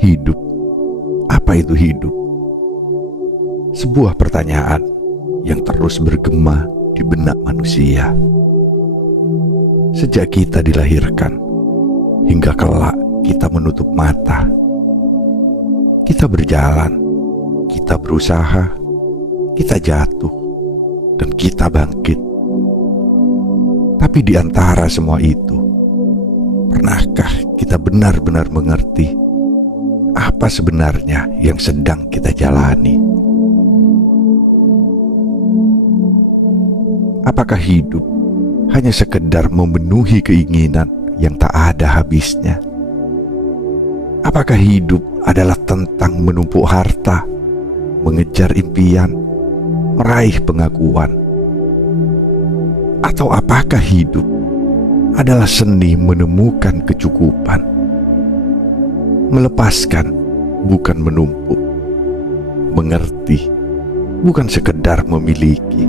Hidup, apa itu hidup? Sebuah pertanyaan yang terus bergema di benak manusia. Sejak kita dilahirkan, hingga kelak kita menutup mata. Kita berjalan, kita berusaha, kita jatuh, dan kita bangkit. Tapi di antara semua itu, pernahkah kita benar-benar mengerti apa sebenarnya yang sedang kita jalani? Apakah hidup hanya sekedar memenuhi keinginan yang tak ada habisnya? Apakah hidup adalah tentang menumpuk harta, mengejar impian, meraih pengakuan? Atau apakah hidup adalah seni menemukan kecukupan? Melepaskan, bukan menumpuk. Mengerti, bukan sekedar memiliki.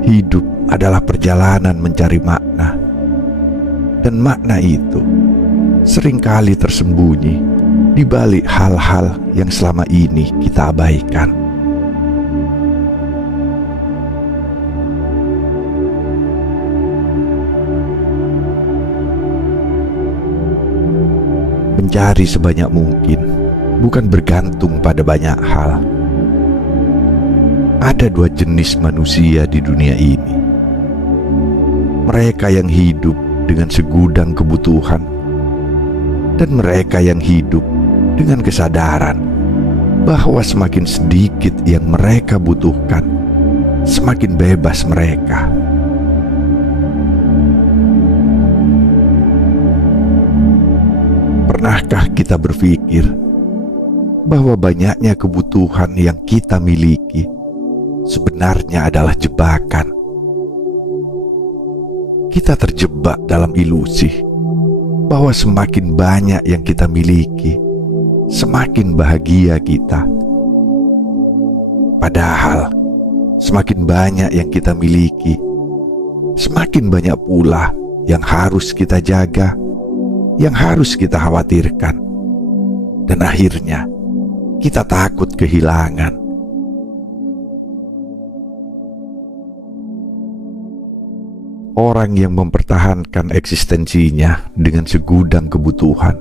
Hidup adalah perjalanan mencari makna. Dan makna itu seringkali tersembunyi di balik hal-hal yang selama ini kita abaikan. Mencari sebanyak mungkin bukan bergantung pada banyak hal. Ada dua jenis manusia di dunia ini. Mereka yang hidup dengan segudang kebutuhan, dan mereka yang hidup dengan kesadaran bahwa semakin sedikit yang mereka butuhkan, semakin bebas mereka. Pernahkah kita berpikir bahwa banyaknya kebutuhan yang kita miliki sebenarnya adalah jebakan? Kita terjebak dalam ilusi bahwa semakin banyak yang kita miliki, semakin bahagia kita. Padahal, semakin banyak yang kita miliki, semakin banyak pula yang harus kita jaga, yang harus kita khawatirkan. Dan akhirnya, kita takut kehilangan. Orang yang mempertahankan eksistensinya dengan segudang kebutuhan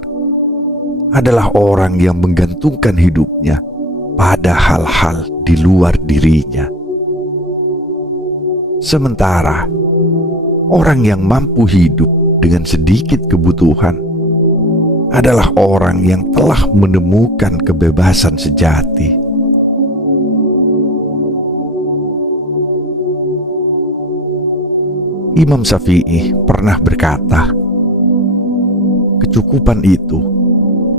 adalah orang yang menggantungkan hidupnya pada hal-hal di luar dirinya. Sementara orang yang mampu hidup dengan sedikit kebutuhan adalah orang yang telah menemukan kebebasan sejati. Imam Syafi'i pernah berkata, kecukupan itu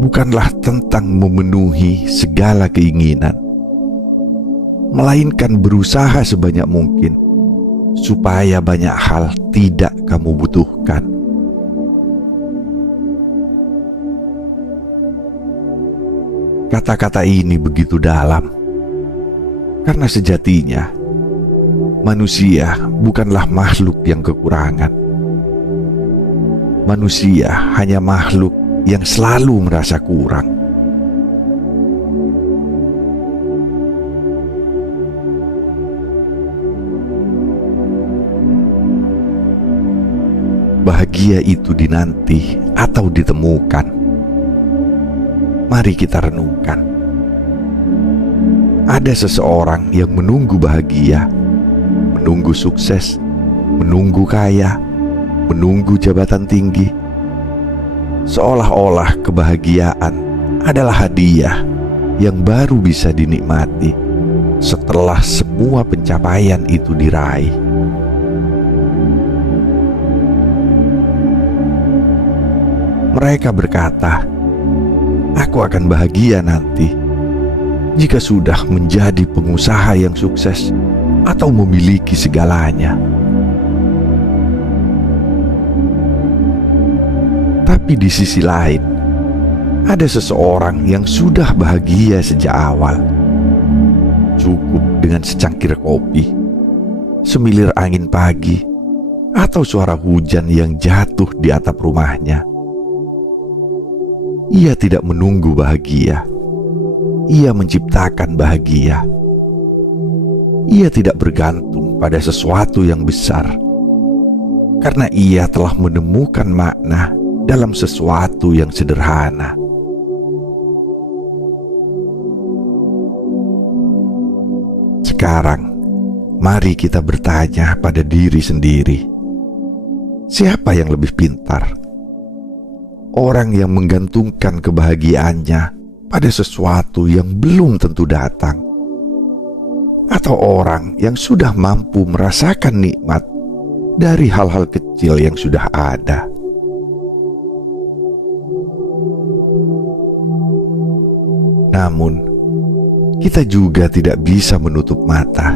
bukanlah tentang memenuhi segala keinginan, melainkan berusaha sebanyak mungkin supaya banyak hal tidak kamu butuhkan. Kata-kata ini begitu dalam, karena sejatinya manusia bukanlah makhluk yang kekurangan. Manusia hanya makhluk yang selalu merasa kurang. Bahagia itu dinanti atau ditemukan. Mari kita renungkan. Ada seseorang yang menunggu bahagia, menunggu sukses, menunggu kaya, menunggu jabatan tinggi, seolah-olah kebahagiaan adalah hadiah yang baru bisa dinikmati setelah semua pencapaian itu diraih. Mereka berkata, "Aku akan bahagia nanti jika sudah menjadi pengusaha yang sukses atau memiliki segalanya." Tapi di sisi lain, ada seseorang yang sudah bahagia sejak awal. Cukup dengan secangkir kopi, semilir angin pagi, atau suara hujan yang jatuh di atap rumahnya. Ia tidak menunggu bahagia. Ia menciptakan bahagia. Ia tidak bergantung pada sesuatu yang besar, karena ia telah menemukan makna dalam sesuatu yang sederhana. Sekarang, mari kita bertanya pada diri sendiri, siapa yang lebih pintar? Orang yang menggantungkan kebahagiaannya pada sesuatu yang belum tentu datang, atau orang yang sudah mampu merasakan nikmat dari hal-hal kecil yang sudah ada? Namun, kita juga tidak bisa menutup mata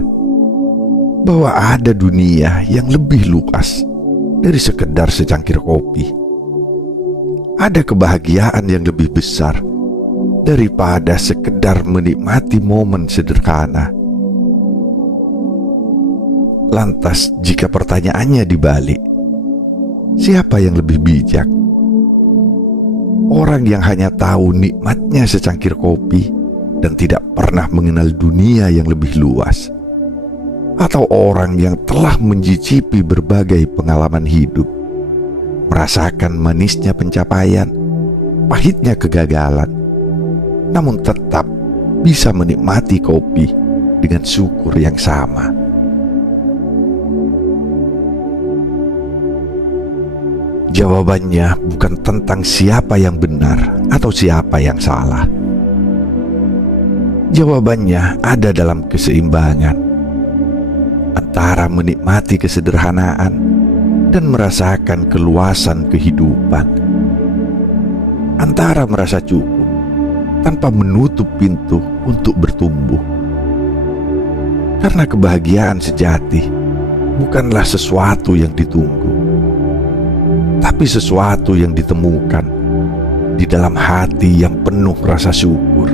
bahwa ada dunia yang lebih luas dari sekedar secangkir kopi. Ada kebahagiaan yang lebih besar daripada sekedar menikmati momen sederhana. Lantas, jika pertanyaannya dibalik, siapa yang lebih bijak? Orang yang hanya tahu nikmatnya secangkir kopi dan tidak pernah mengenal dunia yang lebih luas, atau orang yang telah mencicipi berbagai pengalaman hidup, merasakan manisnya pencapaian, pahitnya kegagalan, namun tetap bisa menikmati kopi dengan syukur yang sama? Jawabannya bukan tentang siapa yang benar atau siapa yang salah. Jawabannya ada dalam keseimbangan antara menikmati kesederhanaan dan merasakan keluasan kehidupan, antara merasa cukup tanpa menutup pintu untuk bertumbuh. Karena kebahagiaan sejati bukanlah sesuatu yang ditunggu, tapi sesuatu yang ditemukan di dalam hati yang penuh rasa syukur.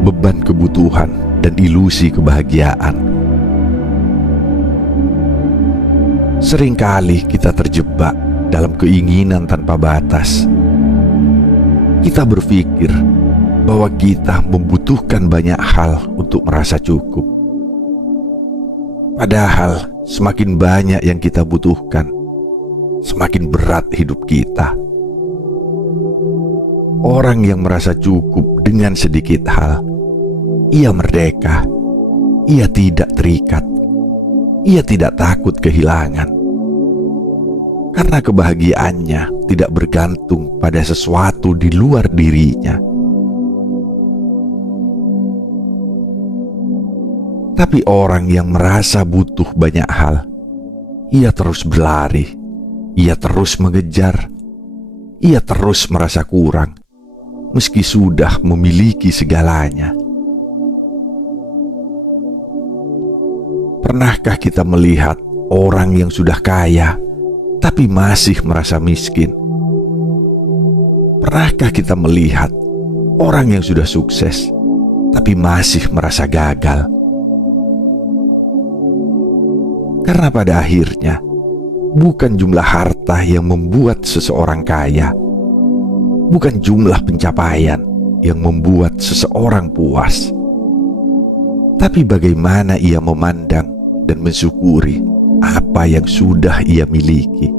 Beban kebutuhan dan ilusi kebahagiaan. Seringkali kita terjebak dalam keinginan tanpa batas. Kita berpikir bahwa kita membutuhkan banyak hal untuk merasa cukup. Padahal semakin banyak yang kita butuhkan, semakin berat hidup kita. Orang yang merasa cukup dengan sedikit hal, ia merdeka, ia tidak terikat, ia tidak takut kehilangan. Karena kebahagiaannya tidak bergantung pada sesuatu di luar dirinya. Tapi orang yang merasa butuh banyak hal, ia terus berlari, ia terus mengejar, ia terus merasa kurang, meski sudah memiliki segalanya. Pernahkah kita melihat orang yang sudah kaya, tapi masih merasa miskin? Pernahkah kita melihat orang yang sudah sukses, tapi masih merasa gagal? Karena pada akhirnya, bukan jumlah harta yang membuat seseorang kaya, bukan jumlah pencapaian yang membuat seseorang puas, tapi bagaimana ia memandang dan mensyukuri apa yang sudah ia miliki.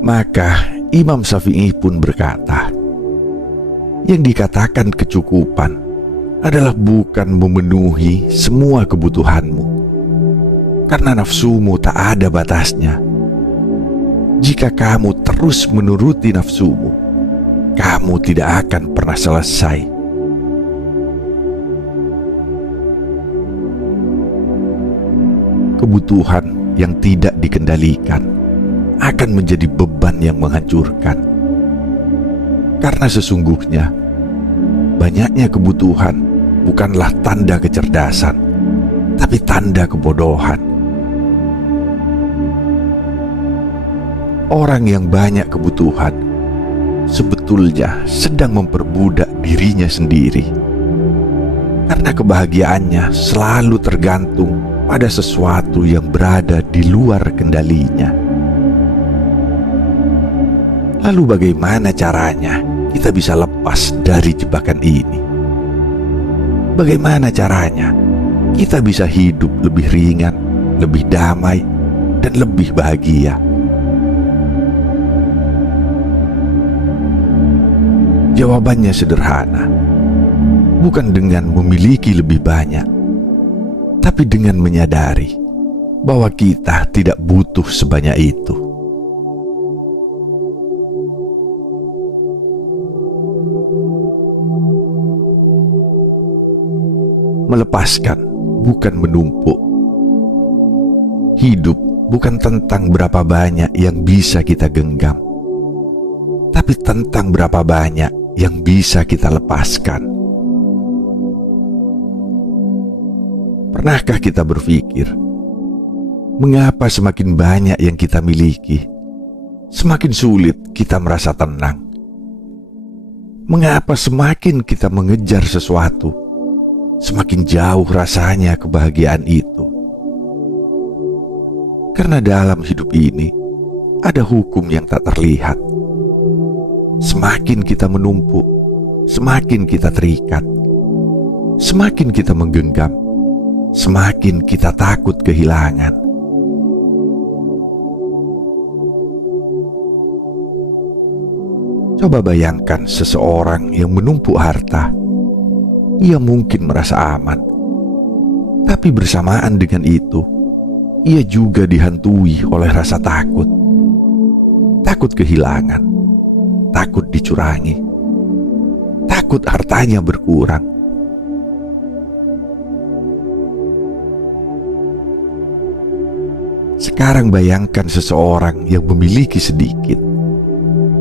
Maka Imam Syafi'i pun berkata, yang dikatakan kecukupan adalah bukan memenuhi semua kebutuhanmu, karena nafsumu tak ada batasnya. Jika kamu terus menuruti nafsumu, kamu tidak akan pernah selesai. Kebutuhan yang tidak dikendalikan akan menjadi beban yang menghancurkan. Karena sesungguhnya banyaknya kebutuhan bukanlah tanda kecerdasan, tapi tanda kebodohan. Orang yang banyak kebutuhan sebetulnya sedang memperbudak dirinya sendiri, karena kebahagiaannya selalu tergantung pada sesuatu yang berada di luar kendalinya. Lalu bagaimana caranya kita bisa lepas dari jebakan ini? Bagaimana caranya kita bisa hidup lebih ringan, lebih damai, dan lebih bahagia? Jawabannya sederhana, bukan dengan memiliki lebih banyak, tapi dengan menyadari bahwa kita tidak butuh sebanyak itu. Melepaskan bukan menumpuk. Hidup bukan tentang berapa banyak yang bisa kita genggam, tapi tentang berapa banyak yang bisa kita lepaskan. Pernahkah kita berpikir, mengapa semakin banyak yang kita miliki, semakin sulit kita merasa tenang? Mengapa semakin kita mengejar sesuatu, semakin jauh rasanya kebahagiaan itu? Karena dalam hidup ini ada hukum yang tak terlihat. Semakin kita menumpuk, semakin kita terikat. Semakin kita menggenggam, semakin kita takut kehilangan. Coba bayangkan seseorang yang menumpuk harta. Ia mungkin merasa aman, tapi bersamaan dengan itu, ia juga dihantui oleh rasa takut. Takut kehilangan, takut dicurangi, takut hartanya berkurang. Sekarang bayangkan seseorang yang memiliki sedikit,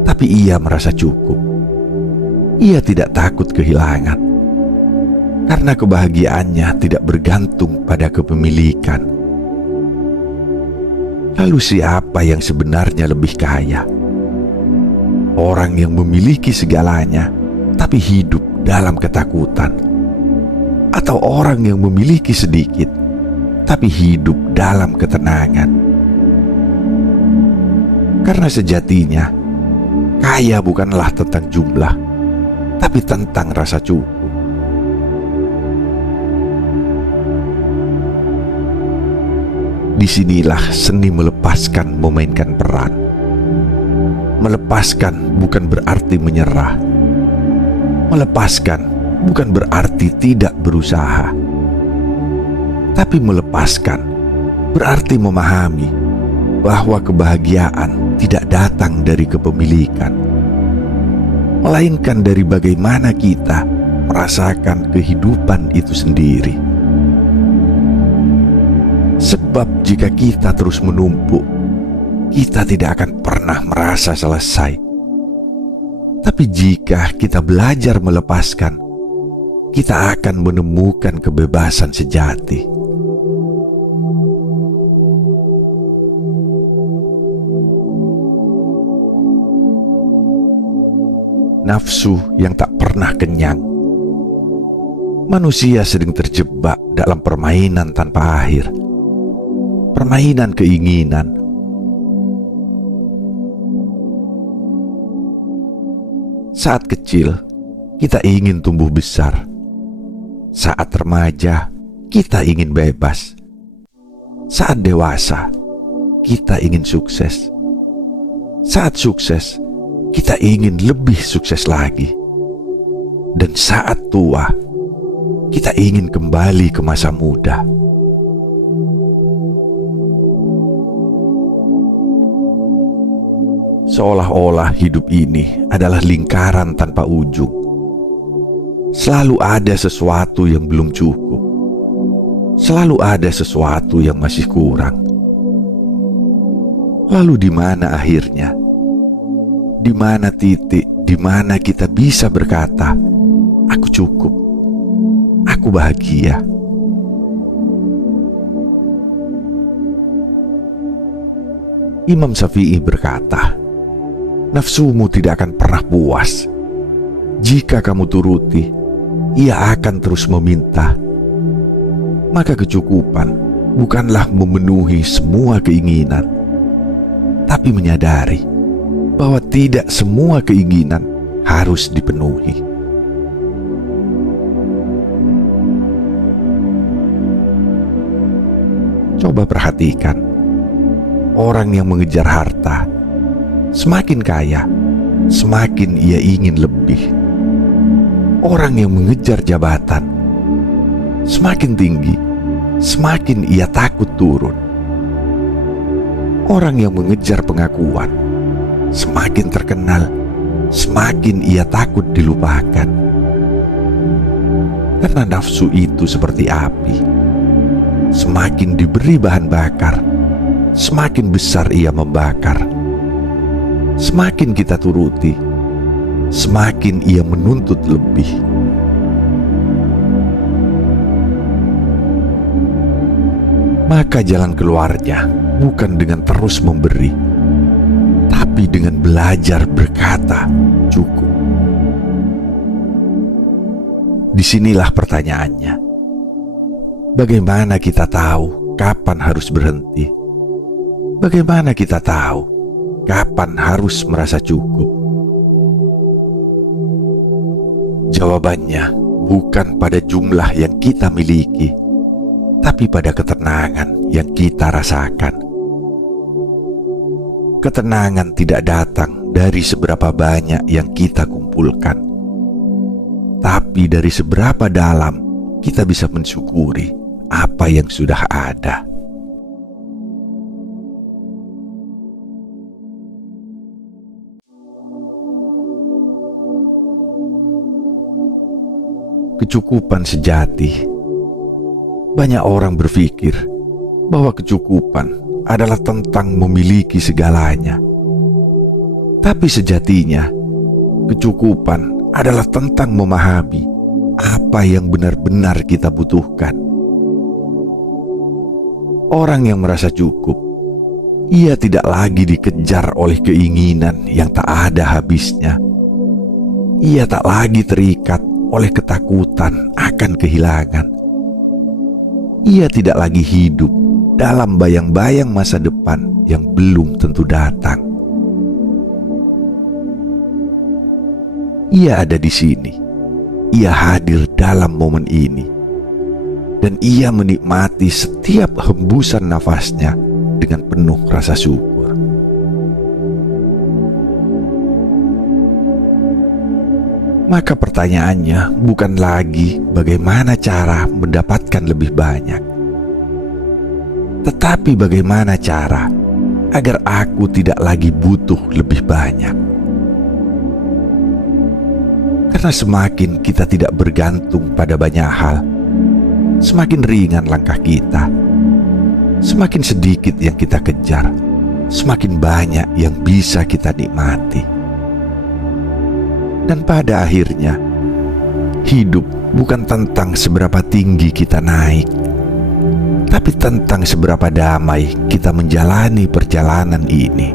tapi ia merasa cukup. Ia tidak takut kehilangan, karena kebahagiaannya tidak bergantung pada kepemilikan. Lalu siapa yang sebenarnya lebih kaya? Orang yang memiliki segalanya, tapi hidup dalam ketakutan, atau orang yang memiliki sedikit, tapi hidup dalam ketenangan? Karena sejatinya, kaya bukanlah tentang jumlah, tapi tentang rasa cukup. Disinilah seni melepaskan memainkan peran. Melepaskan bukan berarti menyerah. Melepaskan bukan berarti tidak berusaha. Tapi melepaskan berarti memahami bahwa kebahagiaan tidak datang dari kepemilikan, melainkan dari bagaimana kita merasakan kehidupan itu sendiri. Sebab jika kita terus menumpuk, kita tidak akan pernah merasa selesai. Tapi jika kita belajar melepaskan, kita akan menemukan kebebasan sejati. Nafsu yang tak pernah kenyang. Manusia sering terjebak dalam permainan tanpa akhir. Permainan keinginan. Saat kecil, kita ingin tumbuh besar. Saat remaja, kita ingin bebas. Saat dewasa, kita ingin sukses. Saat sukses, kita ingin lebih sukses lagi. Dan saat tua, kita ingin kembali ke masa muda. Seolah-olah hidup ini adalah lingkaran tanpa ujung. Selalu ada sesuatu yang belum cukup. Selalu ada sesuatu yang masih kurang. Lalu di mana akhirnya? Di mana titik di mana kita bisa berkata, "Aku cukup. Aku bahagia." Imam Syafi'i berkata, nafsumu tidak akan pernah puas. Jika kamu turuti, ia akan terus meminta. Maka kecukupan bukanlah memenuhi semua keinginan, tapi menyadari bahwa tidak semua keinginan harus dipenuhi. Coba perhatikan, orang yang mengejar harta, semakin kaya, semakin ia ingin lebih. Orang yang mengejar jabatan, semakin tinggi, semakin ia takut turun. Orang yang mengejar pengakuan, semakin terkenal, semakin ia takut dilupakan. Karena nafsu itu seperti api, semakin diberi bahan bakar, semakin besar ia membakar. Semakin kita turuti, semakin ia menuntut lebih. Maka jalan keluarnya bukan dengan terus memberi, tapi dengan belajar berkata cukup. Disinilah pertanyaannya. Bagaimana kita tahu kapan harus berhenti? Bagaimana kita tahu kapan harus merasa cukup? Jawabannya bukan pada jumlah yang kita miliki, tapi pada ketenangan yang kita rasakan. Ketenangan tidak datang dari seberapa banyak yang kita kumpulkan, tapi dari seberapa dalam kita bisa mensyukuri apa yang sudah ada. Kecukupan sejati. Banyak orang berpikir bahwa kecukupan adalah tentang memiliki segalanya. Tapi sejatinya, kecukupan adalah tentang memahami apa yang benar-benar kita butuhkan. Orang yang merasa cukup, ia tidak lagi dikejar oleh keinginan yang tak ada habisnya. Ia tak lagi terikat oleh ketakutan akan kehilangan. Ia tidak lagi hidup dalam bayang-bayang masa depan yang belum tentu datang. Ia ada di sini. Ia hadir dalam momen ini. Dan ia menikmati setiap hembusan nafasnya dengan penuh rasa syukur. Maka pertanyaannya bukan lagi bagaimana cara mendapatkan lebih banyak, tetapi bagaimana cara agar aku tidak lagi butuh lebih banyak. Karena semakin kita tidak bergantung pada banyak hal, semakin ringan langkah kita. Semakin sedikit yang kita kejar, semakin banyak yang bisa kita nikmati. Dan pada akhirnya, hidup bukan tentang seberapa tinggi kita naik, tapi tentang seberapa damai kita menjalani perjalanan ini.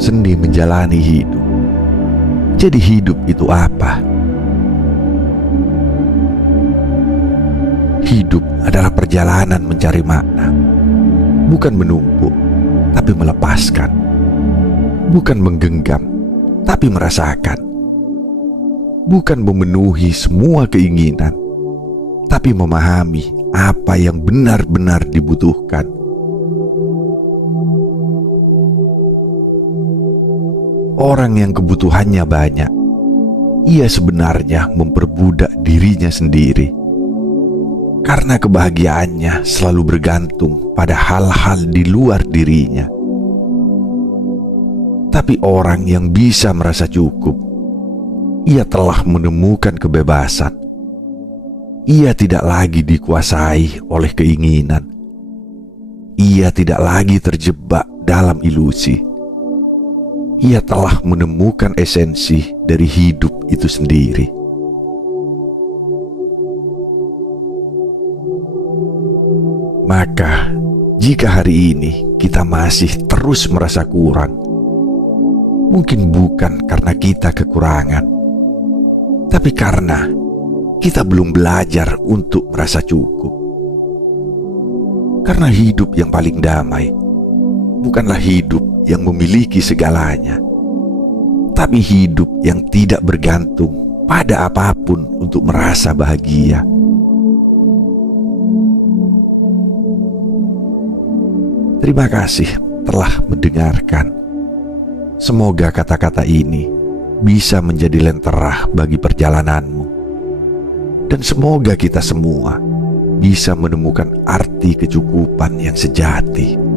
Seni menjalani hidup. Jadi hidup itu apa? Hidup adalah perjalanan mencari makna. Bukan menumpuk, tapi melepaskan. Bukan menggenggam, tapi merasakan. Bukan memenuhi semua keinginan, tapi memahami apa yang benar-benar dibutuhkan. Orang yang kebutuhannya banyak, ia sebenarnya memperbudak dirinya sendiri. Karena kebahagiaannya selalu bergantung pada hal-hal di luar dirinya. Tapi orang yang bisa merasa cukup, ia telah menemukan kebebasan. Ia tidak lagi dikuasai oleh keinginan. Ia tidak lagi terjebak dalam ilusi. Ia telah menemukan esensi dari hidup itu sendiri. Maka, jika hari ini kita masih terus merasa kurang, mungkin bukan karena kita kekurangan, tapi karena kita belum belajar untuk merasa cukup. Karena hidup yang paling damai bukanlah hidup yang memiliki segalanya, tapi hidup yang tidak bergantung pada apapun untuk merasa bahagia. Terima kasih telah mendengarkan. Semoga kata-kata ini bisa menjadi lentera bagi perjalananmu. Dan semoga kita semua bisa menemukan arti kecukupan yang sejati.